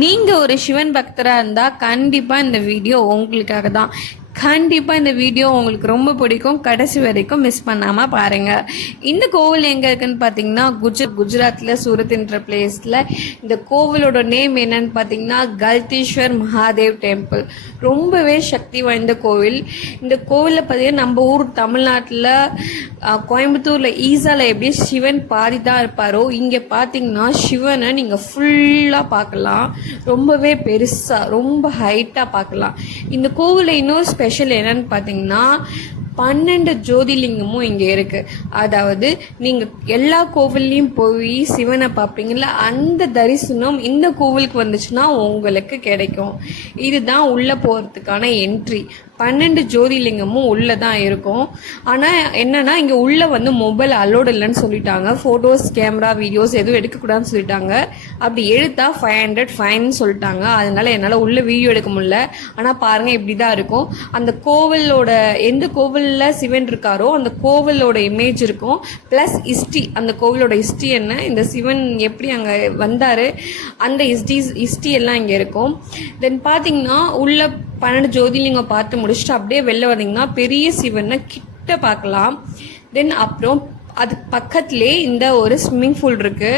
நீங்கள் ஒரு சிவன் பக்தராக இருந்தால் கண்டிப்பாக இந்த வீடியோ உங்களுக்காக தான். கண்டிப்பாக இந்த வீடியோ உங்களுக்கு ரொம்ப பிடிக்கும். கடைசி வரைக்கும் மிஸ் பண்ணாமல் பாருங்கள். இந்த கோவில் எங்கே இருக்குன்னு பார்த்தீங்கன்னா குஜராத்தில் சூரத்ன்ற பிளேஸில். இந்த கோவிலோட நேம் என்னன்னு பார்த்தீங்கன்னா கல்தேஸ்வர் மகாதேவ் டெம்பிள். ரொம்பவே சக்தி வாய்ந்த கோவில். இந்த கோவிலில் பார்த்தீங்கன்னா நம்ம ஊர் தமிழ்நாட்டில் கோயம்புத்தூரில் ஈசாவில் எப்படி சிவன் பாதி தான் இருப்பாரோ, இங்கே பார்த்தீங்கன்னா சிவனை நீங்கள் ஃபுல்லாக பார்க்கலாம். ரொம்பவே பெருசாக ரொம்ப ஹைட்டாக பார்க்கலாம். இந்த கோவிலில் இன்னொரு ஸ்பெஷல் என்னன்னு பார்த்தீங்கன்னா 12 ஜோதிலிங்கமும் இங்கே இருக்குது. அதாவது நீங்கள் எல்லா கோவில்லையும் போய் சிவனை பார்ப்பீங்களா, அந்த தரிசனம் இந்த கோவிலுக்கு வந்துச்சுன்னா உங்களுக்கு கிடைக்கும். இதுதான் உள்ளே போகிறதுக்கான என்ட்ரி. 12 ஜோதிலிங்கமும் உள்ளே தான் இருக்கும். ஆனால் என்னன்னா இங்கே உள்ளே மொபைல் அலோடு இல்லைன்னு சொல்லிட்டாங்க. ஃபோட்டோஸ் கேமரா வீடியோஸ் எதுவும் எடுக்கக்கூடாதுன்னு சொல்லிட்டாங்க. அப்படி எடுத்தா 500 ஃபைன் சொல்லிட்டாங்க. அதனால என்னால் உள்ள வீடியோ எடுக்க முடியல. ஆனால் பாருங்கள் இப்படி தான் இருக்கும். அந்த கோவிலோட எந்த கோவிலில் சிவன் இருக்காரோ அந்த கோவிலோட இமேஜ் இருக்கும். ப்ளஸ் ஹிஸ்ட்ரி, அந்த கோவிலோட ஹிஸ்ட்ரி என்ன, இந்த சிவன் எப்படி அங்கே வந்தார், அந்த ஹிஸ்ட்ரி எல்லாம் இங்கே இருக்கும். தென் பார்த்தீங்கன்னா உள்ள 12 ஜோதிலிங்கம் பார்த்து முடிச்சுட்டு அப்படியே வெளில வந்தீங்கன்னா பெரிய சிவனை கிட்ட பார்க்கலாம். தென் அப்புறம் அது பக்கத்துலேயே இந்த ஒரு ஸ்விம்மிங் பூல் இருக்கு.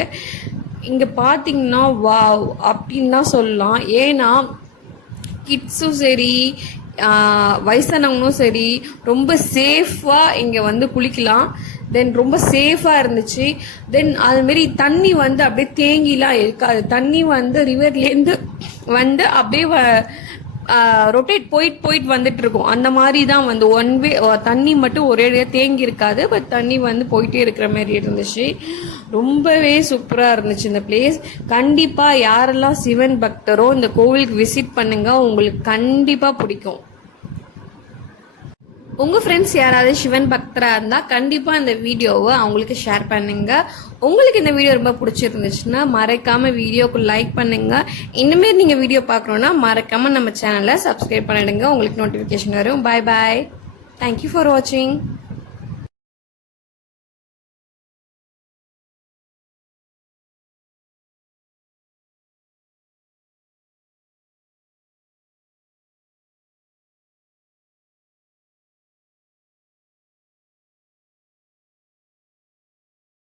இங்கே பார்த்தீங்கன்னா வாவ் அப்படின்னு தான் சொல்லலாம். ஏன்னா கிட்ஸும் சரி வயசானவங்களும் சரி ரொம்ப சேஃபாக இங்கே குளிக்கலாம். தென் ரொம்ப சேஃபாக இருந்துச்சு. தென் அதுமாரி தண்ணி அப்படியே தேங்கிலாம் இருக்காது. தண்ணி ரிவர்லேருந்து அப்படியே ரொட்டேட் போயிட்டு வந்துட்டு இருக்கும். அந்த மாதிரி தான் ஒன் வே தண்ணி மட்டும் ஒரே தேங்கி இருக்காது. பட் தண்ணி போயிட்டே இருக்கிற மாதிரி இருந்துச்சு. ரொம்பவே சூப்பராக இருந்துச்சு இந்த பிளேஸ். கண்டிப்பாக யாரெல்லாம் சிவன் பக்தரோ இந்த கோவிலுக்கு விசிட் பண்ணுங்க, உங்களுக்கு கண்டிப்பாக பிடிக்கும். உங்கள் ஃப்ரெண்ட்ஸ் யாராவது சிவன் பக்தராக இருந்தால் கண்டிப்பாக இந்த வீடியோவை அவங்களுக்கு ஷேர் பண்ணுங்க. உங்களுக்கு இந்த வீடியோ ரொம்ப பிடிச்சிருந்துச்சுன்னா மறக்காமல் வீடியோக்கு லைக் பண்ணுங்கள். இனிமேல் நீங்கள் வீடியோ பார்க்கணுன்னா மறக்காமல் நம்ம சேனலை சப்ஸ்கிரைப் பண்ணிடுங்க. உங்களுக்கு நோட்டிஃபிகேஷன் வரும். பாய் பாய். தேங்க்யூ ஃபார் வாட்சிங்.